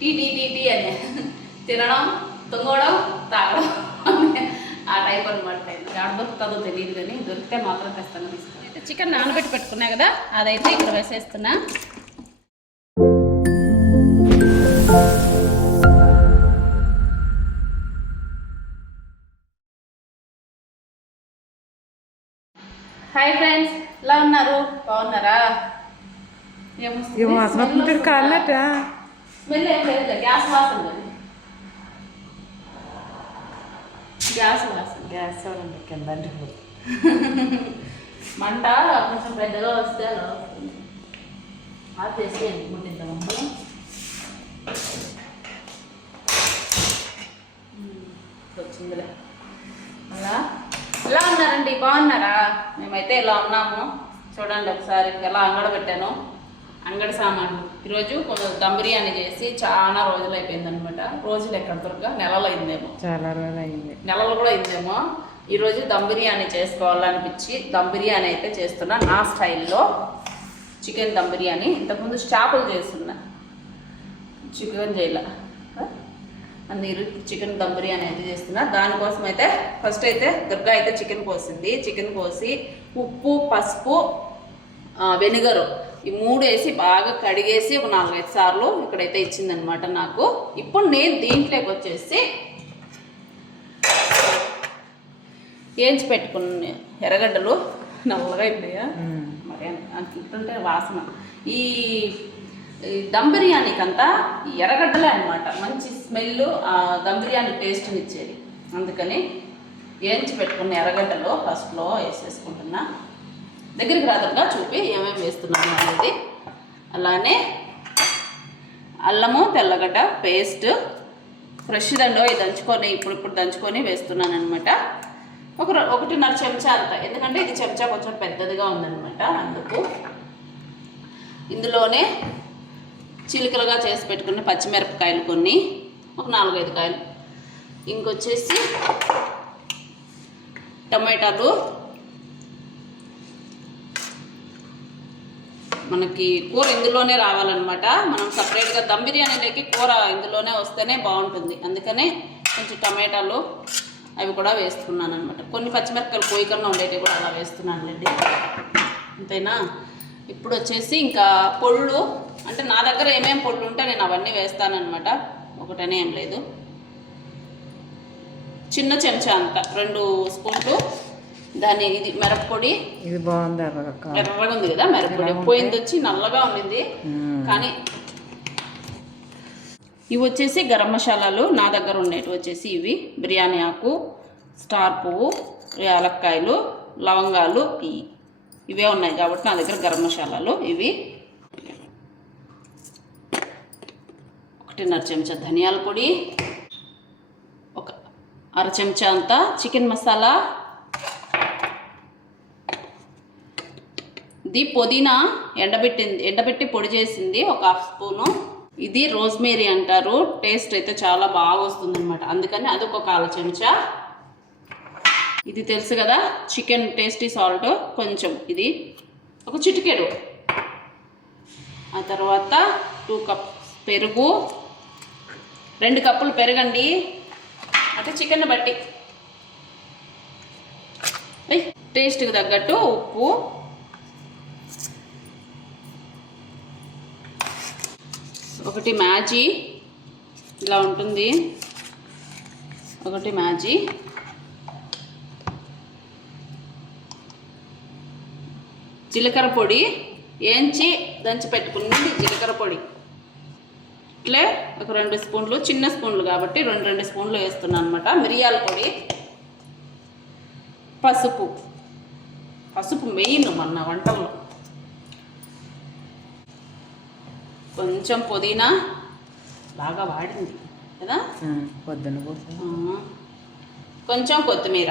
Tea tea tea tea అని. తినడం తుంగడం తాగడం ఆ టైప్. అనమాట ఎక్కడ దొరుకుతుందో తెలియదు కానీ దొరికితే మాత్రం ఖచ్చితంగా తీసుకుంటాం. చికెన్ నానబెట్టి పెట్టుకున్నా కదా అదైతే ఇక్కడ వేసేస్తున్నా. హాయ్ ఫ్రెండ్స్ ఎలా ఉన్నారు? బాగున్నారా? ఏమో వస్తుందా? కాలట స్మెల్ ఏం లేదు గ్యాస్ వాసన అది గ్యాస్ వాసన. గ్యాస్ చూడండి కింద మంట కొంచెం పెద్దగా వస్తే అలా ఆఫ్ చేసేయండి ముట్టిద్దామమ్మా వచ్చిందిలే. అలా? ఎలా ఉన్నారండి? బాగున్నారా? మేమైతే ఇలా ఉన్నాము? చూడండి ఒకసారి ఎలా అంగడ పెట్టాను. అంగడి సామాన్లు. ఈరోజు కొంచెం దమ్ బిర్యానీ చేసి చాలా రోజులు అయిపోయింది అనమాట రోజులు ఎక్కడ దొరక? నెలలు అయిందేమో. చాలా రోజులు అయింది. నెలలు కూడా అయిందేమో. ఈరోజు దమ్ బిర్యానీ చేసుకోవాలనిపించి దమ్ బిర్యానీ అయితే చేస్తున్నా. నా స్టైల్లో చికెన్ దమ్ బిర్యానీ. ఇంతకుముందు చేపలు చేస్తున్నా. చికెన్ చేయాల. మీరు చికెన్ దమ్ బిర్యానీ అయితే చేస్తున్నా. దానికోసం అయితే ఫస్ట్ అయితే దుర్గా అయితే చికెన్ కోసింది. చికెన్ కోసి ఉప్పు పసుపు వెనిగరు ఈ మూడు వేసి బాగా కడిగేసి ఒక నాలుగైదు సార్లు ఇక్కడైతే ఇచ్చిందనమాట నాకు. ఇప్పుడు నేను దీంట్లోకి వచ్చేసి ఏంచి పెట్టుకున్న ఎర్రగడ్డలు నల్లగా అయిపోయా. మరి అంటుంటే వాసన. ఈ దమ్ బిర్యానీకి అంతా ఈ ఎర్రగడ్డలే అనమాట మంచి స్మెల్ ఆ దమ్ బిర్యానీ టేస్ట్ని ఇచ్చేది అందుకని ఏంచి పెట్టుకున్న ఎర్రగడ్డలు ఫస్ట్లో వేసేసుకుంటున్నా. దగ్గరికి రాదంగా చూపి ఏమేమి వేస్తున్నాము అనేది. అలానే అల్లము తెల్లగడ్డ పేస్ట్ ఫ్రెష్ దండో ఇది దంచుకొని ఇప్పుడు ఇప్పుడు దంచుకొని వేస్తున్నాను అనమాట ఒక ఒకటిన్నర చెంచా అంత. ఎందుకంటే ఇది చెంచా కొంచెం పెద్దదిగా ఉందనమాట అందుకు. ఇందులోనే చిలుకలుగా చేసి పెట్టుకున్న పచ్చిమిరపకాయలు కొన్ని ఒక నాలుగైదు కాయలు. ఇంకొచ్చేసి టమాటాలు మనకి కూర ఇందులోనే రావాలన్నమాట. మనం సపరేట్గా దమ్ బిర్యానీలోకి కూర ఇందులోనే వస్తేనే బాగుంటుంది. అందుకనే కొంచెం టమాటాలు అవి కూడా వేస్తున్నాను అనమాట కొన్ని పచ్చిమిరపకాయలు కోయికన్నా ఉండేవి కూడా అలా వేస్తున్నానులేండి. అంతేనా? ఇప్పుడు వచ్చేసి ఇంకా పొళ్ళు అంటే నా దగ్గర ఏమేమి పొళ్ళు ఉంటే నేను అవన్నీ వేస్తానమాట ఒకటనే ఏం లేదు. చిన్న చెంచా అంత రెండు స్పూన్లు దాని ఇది మిరప్పొడి. ఇది బాగుంది ఎర్రగా ఉంది కదా మిరప్పొడి. పోయింది వచ్చి నల్లగా ఉండింది. కానీ ఇవి వచ్చేసి గరం మసాలాలు నా దగ్గర ఉండేవి వచ్చేసి ఇవి. బిర్యానీ ఆకు స్టార్ పువ్వు యాలక్కాయలు లవంగాలు ఇవే ఉన్నాయి కాబట్టి నా దగ్గర గరం మసాలాలు ఇవి. ఒకటిన్నర చెంచా ధనియాల పొడి ఒక అర చెంచా అంతా చికెన్ మసాలా ఇది పుదీనా ఎండబెట్టింది ఎండబెట్టి పొడి చేసింది ఒక హాఫ్ స్పూను. ఇది రోజ్మేరీ అంటారు. టేస్ట్ అయితే చాలా బాగా వస్తుంది అనమాట అందుకని అది ఒక చెంచా. ఇది తెలుసు కదా చికెన్ టేస్టీ సాల్ట్ కొంచెం ఇది. ఒక చిటికెడు. ఆ తర్వాత టూ కప్ పెరుగు. రెండు కప్పులు పెరగండి. అంటే చికెన్ బట్టి. టేస్ట్కి తగ్గట్టు ఉప్పు. ఒకటి మ్యాజీ. ఇలా ఉంటుంది. ఒకటి మ్యాజీ. జీలకర్ర పొడి. ఏంచి దంచి పెట్టుకున్నది జీలకర్ర పొడి. ఇట్లే ఒక రెండు స్పూన్లు చిన్న స్పూన్లు కాబట్టి రెండు రెండు స్పూన్లు వేస్తున్నాను అనమాట మిరియాల పొడి. పసుపు. పసుపు మెయిన్ మన వంటల్లో. కొంచెం పుదీనా బాగా వాడింది కదా? పొద్దున కొంచెం కొత్తిమీర.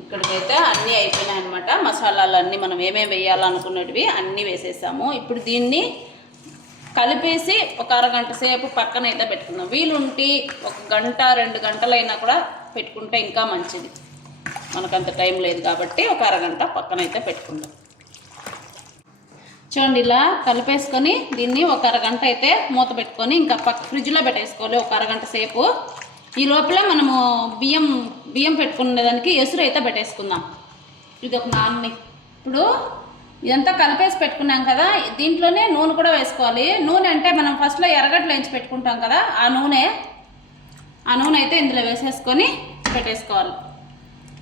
ఇక్కడికైతే అన్నీ అయిపోయినాయి అనమాట మసాలాలు అన్నీ మనం ఏమేమి వేయాలనుకున్నటివి అన్నీ వేసేసాము. ఇప్పుడు దీన్ని కలిపేసి ఒక అరగంట సేపు పక్కన అయితే పెట్టుకుందాం. వీలుంటే ఒక గంట రెండు గంటలైనా కూడా పెట్టుకుంటే ఇంకా మంచిది. మనకంత టైం లేదు కాబట్టి ఒక అరగంట పక్కన అయితే పెట్టుకుందాం. చూడండి ఇలా కలిపేసుకొని దీన్ని ఒక అరగంట అయితే మూత పెట్టుకొని ఇంకా పక్క ఫ్రిడ్జ్లో పెట్టేసుకోవాలి ఒక అరగంట సేపు. ఈ లోపల మనము బియ్యం బియ్యం పెట్టుకునేదానికి ఎసురు అయితే పెట్టేసుకుందాం. ఇది ఒక నాన్ని. ఇప్పుడు ఇదంతా కలిపేసి పెట్టుకున్నాం కదా దీంట్లోనే నూనె కూడా వేసుకోవాలి. నూనె అంటే మనం ఫస్ట్లో ఎరగట్లు వేయించి పెట్టుకుంటాం కదా ఆ నూనె ఆ నూనె అయితే ఇందులో వేసేసుకొని పెట్టేసుకోవాలి.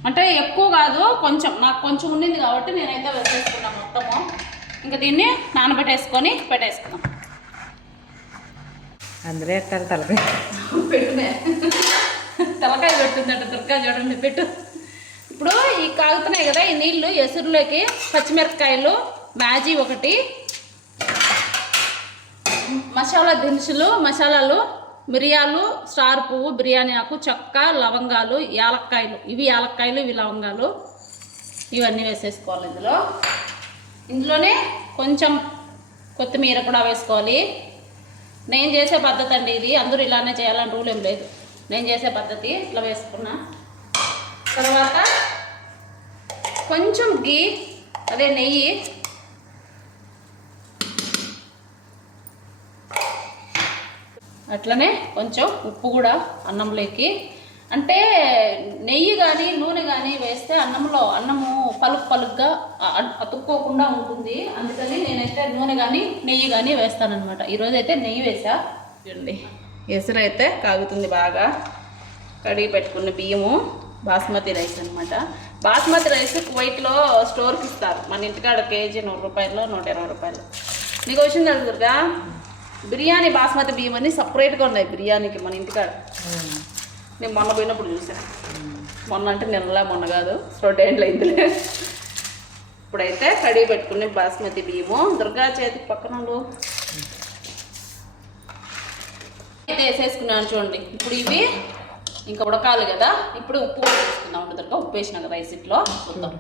అంటే ఎక్కువ కాదు కొంచెం నాకు కొంచెం ఉండింది కాబట్టి నేనైతే వేసేసుకున్నాను మొత్తము. ఇంకా దీన్ని నానబెట్టేసుకొని పెట్టేసుకుందాం. అందరూ ఎట్టాలి తలకాయ. పెట్టునే. తలకాయ పెట్టుందట దుర్గా చూడండి పెట్టు. ఇప్పుడు ఈ కాగుతున్నాయి కదా ఈ నీళ్ళు ఎసురులోకి పచ్చిమిరపకాయలు మ్యాజీ ఒకటి మసాలా దినుసులు మసాలాలు మిరియాలు స్టార్ పువ్వు బిర్యానీ ఆకు చెక్క లవంగాలు యాలక్కాయలు. ఇవి యాలక్కాయలు ఇవి లవంగాలు. ఇవన్నీ వేసేసుకోవాలి ఇందులో. ఇందులోనే కొంచెం కొత్తిమీర కూడా వేసుకోవాలి. నేను చేసే పద్ధతి అండి ఇది. అందరూ ఇలానే చేయాలని రూల్ ఏం లేదు. నేను చేసే పద్ధతి ఇట్లా వేసుకున్నా. తర్వాత కొంచెం గీ అదే నెయ్యి. అట్లనే కొంచెం ఉప్పు కూడా అన్నంలోకి అంటే నెయ్యి కానీ నూనె కానీ వేస్తే అన్నంలో అన్నము పలుకు పలుగ్గా అతుక్కోకుండా ఉంటుంది. అందుకని నేనైతే నూనె కానీ నెయ్యి కానీ వేస్తానన్నమాట. ఈరోజు అయితే నెయ్యి వేసా చూడండి. ఎసురు అయితే కాగుతుంది బాగా. కడిగి పెట్టుకున్న బియ్యము బాస్మతి రైస్ అనమాట బాస్మతి రైస్ కువైట్లో స్టోర్కి ఇస్తారు. మన ఇంటికాడ కేజీ నూరు రూపాయలు నూట ఇరవై రూపాయలు. నీకు వచ్చింది దుర్గా? బిర్యానీ బాస్మతి బియ్యం అని సపరేట్గా ఉన్నాయి బిర్యానీకి మన ఇంటికాడ. నేను మొన్న పోయినప్పుడు చూసాను మొన్న అంటే నిన్నలా మొన్న కాదు రెండేండ్లు అయిందిలే. ఇప్పుడైతే కడిగి పెట్టుకునే బాస్మతి బియ్యము. దుర్గా చేతికి పక్కన అయితే వేసేసుకున్నాను చూడండి. ఇప్పుడు ఇవి ఇంకా ఉడకాలి కదా. ఇప్పుడు ఉప్పు వేసుకుందాం ఉంటుంది దుర్గా. ఉప్పు వేసినాక కదా రైస్ ఇట్లో. చూద్దాం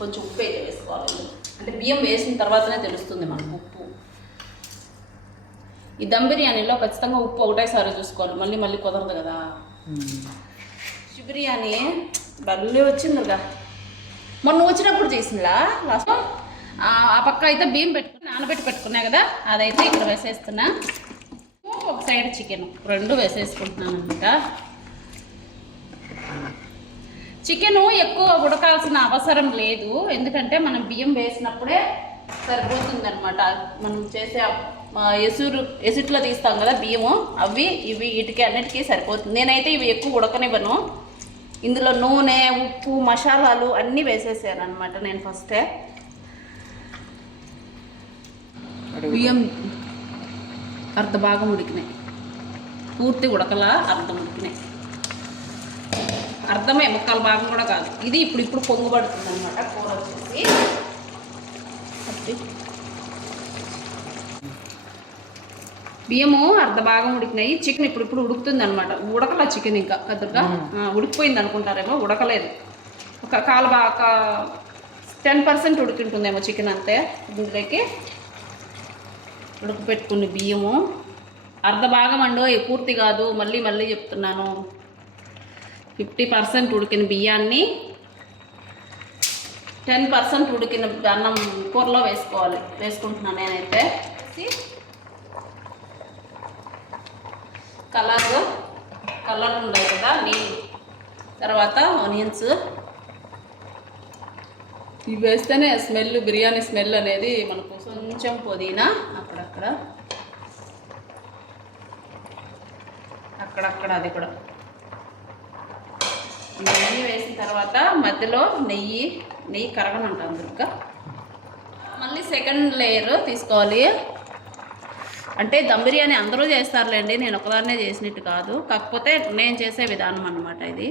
కొంచెం ఉప్పు అయితే వేసుకోవాలి. అంటే బియ్యం వేసిన తర్వాతనే తెలుస్తుంది మనకు ఉప్పు. ఈ దమ్ బిర్యానీలో ఖచ్చితంగా ఉప్పు ఒకటేసారి చూసుకోవాలి. మళ్ళీ మళ్ళీ కుదరదు కదా. ఫిష్ బిర్యానీ భలే వచ్చిందిగా మొన్న వచ్చినప్పుడు చేసిందిలా లాస్ట్ ఆ పక్క అయితే బియ్యం పెట్టుకుని నానబెట్టి పెట్టుకున్నా కదా. అదైతే ఇక్కడ వేసేస్తున్నా. ఒక సైడ్ చికెన్ రెండు వేసేసుకుంటున్నాను అనమాట చికెను ఎక్కువ ఉడకాల్సిన అవసరం లేదు. ఎందుకంటే మనం బియ్యం వేసినప్పుడే సరిపోతుంది అనమాట మనం చేసే ఎసురు ఎసుట్లో తీస్తాం కదా బియ్యము. అవి ఇవి వీటికి అన్నిటికీ సరిపోతుంది. నేనైతే ఇవి ఎక్కువ ఉడకనివ్వను. ఇందులో నూనె ఉప్పు మసాలాలు అన్నీ వేసేసాను అనమాట నేను ఫస్టే బియ్యం అర్ధ భాగం ఉడికినాయి. పూర్తి ఉడకలా అర్ధం ఉడికినాయి. అర్థమే ముక్కల భాగం కూడా కాదు. ఇది ఇప్పుడు ఇప్పుడు పొంగుబడుతుంది అనమాట కూర వచ్చేసి అది. బియ్యము అర్ధ భాగం ఉడికినాయి. చికెన్ ఇప్పుడు ఇప్పుడు ఉడుకుతుంది అనమాట ఉడకల చికెన్ ఇంకా ఆ, ఉడికిపోయింది అనుకుంటారేమో ఉడకలేదు. ఒక కాలు బాగా టెన్ పర్సెంట్ ఉడికింటుందేమో చికెన్ అంతే. ఇందులోకి ఉడకపెట్టుకుని బియ్యము. అర్ధ భాగం అండో పూర్తి కాదు మళ్ళీ మళ్ళీ చెప్తున్నాను. ఫిఫ్టీ పర్సెంట్ ఉడికిన బియ్యాన్ని టెన్ పర్సెంట్ ఉడికిన అన్నం కూరలో వేసుకోవాలి. వేసుకుంటున్నాను నేనైతే వేసి కలర్ కలర్ ఉన్నాయి కదా నీళ్ళు. తర్వాత ఆనియన్స్. ఇవి వేస్తేనే స్మెల్ బిర్యానీ స్మెల్ అనేది మనకు కొంచెం పుదీనా అక్కడక్కడ. అక్కడక్కడ అది కూడా. ఇవన్నీ వేసిన తర్వాత మధ్యలో నెయ్యి నెయ్యి కరగనంటాను దుర్గా మళ్ళీ సెకండ్ లేయర్ తీసుకోవాలి. అంటే దమ్ బిర్యానీ అందరూ చేస్తారులేండి నేను ఒకదాన్నే చేసినట్టు కాదు. కాకపోతే నేను చేసే విధానం అన్నమాట ఇది.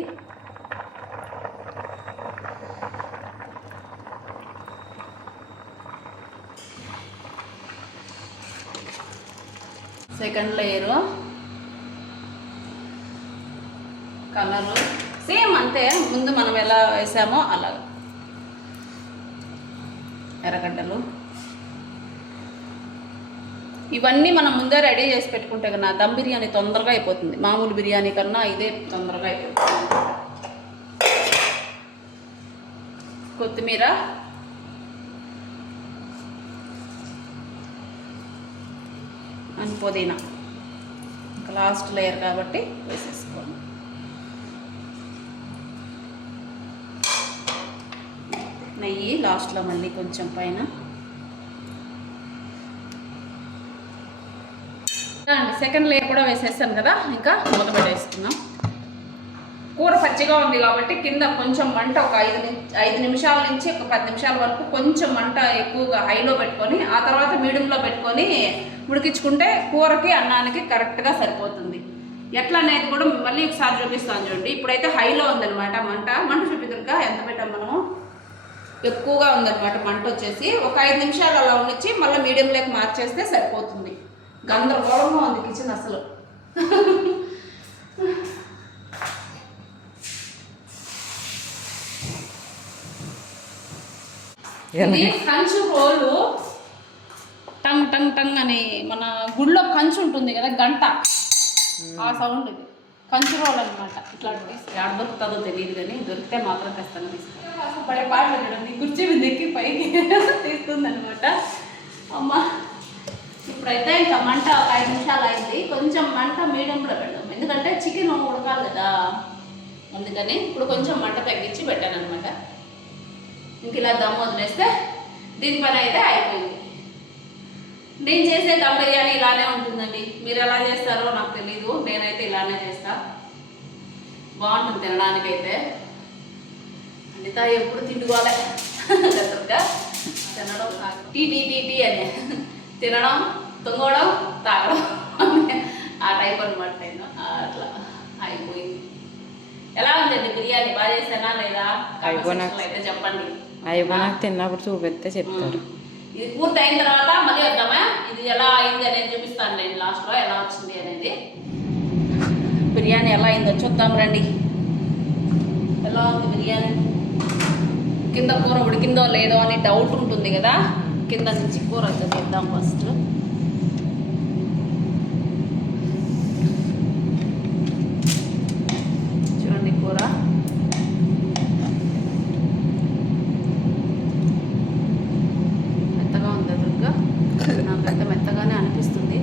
సెకండ్ లేయరు కలరు సేమ్ అంతే. ముందు మనం ఎలా వేసామో అలా ఎర్రగడ్డలు. ఇవన్నీ మనం ముందే రెడీ చేసి పెట్టుకుంటే కన్నా దమ్ బిర్యానీ తొందరగా అయిపోతుంది. మామూలు బిర్యానీ కన్నా ఇదే తొందరగా అయిపోతుంది. కొత్తిమీర. అండ్ పుదీనా. ఇంకా లాస్ట్ లేయర్ కాబట్టి వేసేసుకోండి నెయ్యి లాస్ట్లో మళ్ళీ కొంచెం పైన. అండి సెకండ్ లేయర్ కూడా వేసేసాను కదా ఇంకా మూత పెట్టేసుకుందాం. కూర పచ్చిగా ఉంది కాబట్టి కింద కొంచెం మంట ఒక ఐదు ఐదు నిమిషాల నుంచి ఒక పది నిమిషాల వరకు కొంచెం మంట ఎక్కువగా హైలో పెట్టుకొని ఆ తర్వాత మీడియంలో పెట్టుకొని ఉడికించుకుంటే కూరకి అన్నానికి కరెక్ట్గా సరిపోతుంది. ఎట్లా అనేది కూడా మళ్ళీ ఒకసారి చూపిస్తాను చూడండి. ఇప్పుడైతే హైలో ఉందనమాట మంట. మంట చూపిద్దురుగా ఎంత పెట్టాం మనము? ఎక్కువగా ఉందనమాట మంట వచ్చేసి. ఒక ఐదు నిమిషాలు అలా ఉండిచ్చి మళ్ళీ మీడియంలోకి మార్చేస్తే సరిపోతుంది. గందరగోళంగా ఉంది కిచెన్ అసలు. ఇది కంచు రోలు. టంగ్ టంగ్ టంగ్ అని మన గుళ్ళో కంచు ఉంటుంది కదా గంట. ఆ సౌండ్ ఇది. కంచు రోల్ అనమాట ఇట్లాంటివి ఎక్కడ దొరుకుతుందో తెలియదు కానీ దొరికితే మాత్రం తెస్తాను తీసుకుంటాను పడే పాటలు కుర్చీ మీద ఎక్కి పైకి తీస్తుంది అనమాట అమ్మ. ఇప్పుడైతే ఇంకా మంట ఒక ఐదు నిమిషాలు అయింది. కొంచెం మంట మీడియంలో పెడదాం. ఎందుకంటే చికెన్ ఉడకాలి కదా. అందుకని ఇప్పుడు కొంచెం మంట తగ్గించి పెట్టాను అనమాట ఇంక ఇలా దమ్ వదిలేస్తే దీని పని అయితే అయిపోయింది. నేను చేసే దమ్ బిర్యానీ ఇలానే ఉంటుందండి. మీరు ఎలా చేస్తారో నాకు తెలీదు. నేనైతే ఇలానే చేస్తా. బాగుంటుంది తినడానికైతే. అనిత ఎప్పుడు తిండుకోవాలి తినడం టీ టీ టీ టీ అని. తినడం తుంగడం తాగడం ఆ టైప్ అనమాట నేను. అట్లా అయిపోయింది. ఎలా ఉందండి బిర్యానీ? బాగా చేసానా లేదా? అయితే చెప్పండి. అయిపోయినాక తిన్నప్పుడు చూపిస్తే చెప్తారు. ఇది పూర్తి అయిన తర్వాత మళ్ళీ వద్దామా? ఇది ఎలా అయింది అనేది చూపిస్తాను నేను లాస్ట్లో ఎలా వచ్చింది అనేది. బిర్యానీ ఎలా అయిందో చూద్దాం రండి. ఎలా ఉంది బిర్యానీ? కింద కూర ఉడికిందో లేదో అని డౌట్ ఉంటుంది కదా? కింద నుంచి కూర తీద్దాం ఫస్ట్ చూడండి కూర. మెత్తగా ఉంది దుర్గా? నాకైతే మెత్తగానే అనిపిస్తుంది.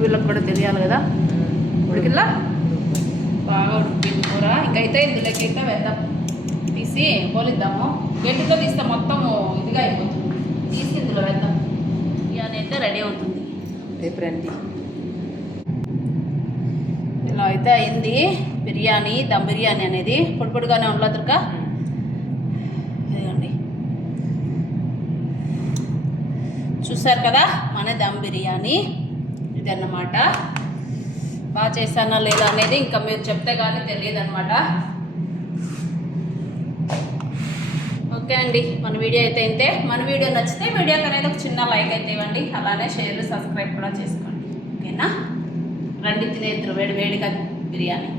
వీళ్ళకి కూడా తెలియాలి కదా? ఉడికిల్లా బాగా ఉడికింది కూర. ఇంకైతే ఇందులోకి అయితే వేద్దాం. తీసి పోలిద్దాము. గట్టితో తీస్తే మొత్తము ఇదిగా అయిపోతుంది. తీసి ఇందులో వేద్దాం. బిర్యానీ అయితే రెడీ అవుతుంది. రండి ఇలా అయితే అయింది. బిర్యానీ దమ్ బిర్యానీ అనేది. పొడి పొడిగానే ఉండదు దుర్గా? ఇదిగోండి. చూసారు కదా? మన దమ్ బిర్యానీ. ఇదన్నమాట. బాగా చేశానా లేదా అనేది ఇంకా మీరు చెప్తే కానీ తెలియదు అనమాట ఓకే అండి. మన వీడియో అయితే అయితే మన వీడియో నచ్చితే వీడియోకి అనేది ఒక చిన్న లైక్ అయితే ఇవ్వండి. అలానే షేర్ సబ్స్క్రైబ్ కూడా చేసుకోండి. ఓకేనా? రండి తినేద్దరు వేడి వేడిగా బిర్యానీ.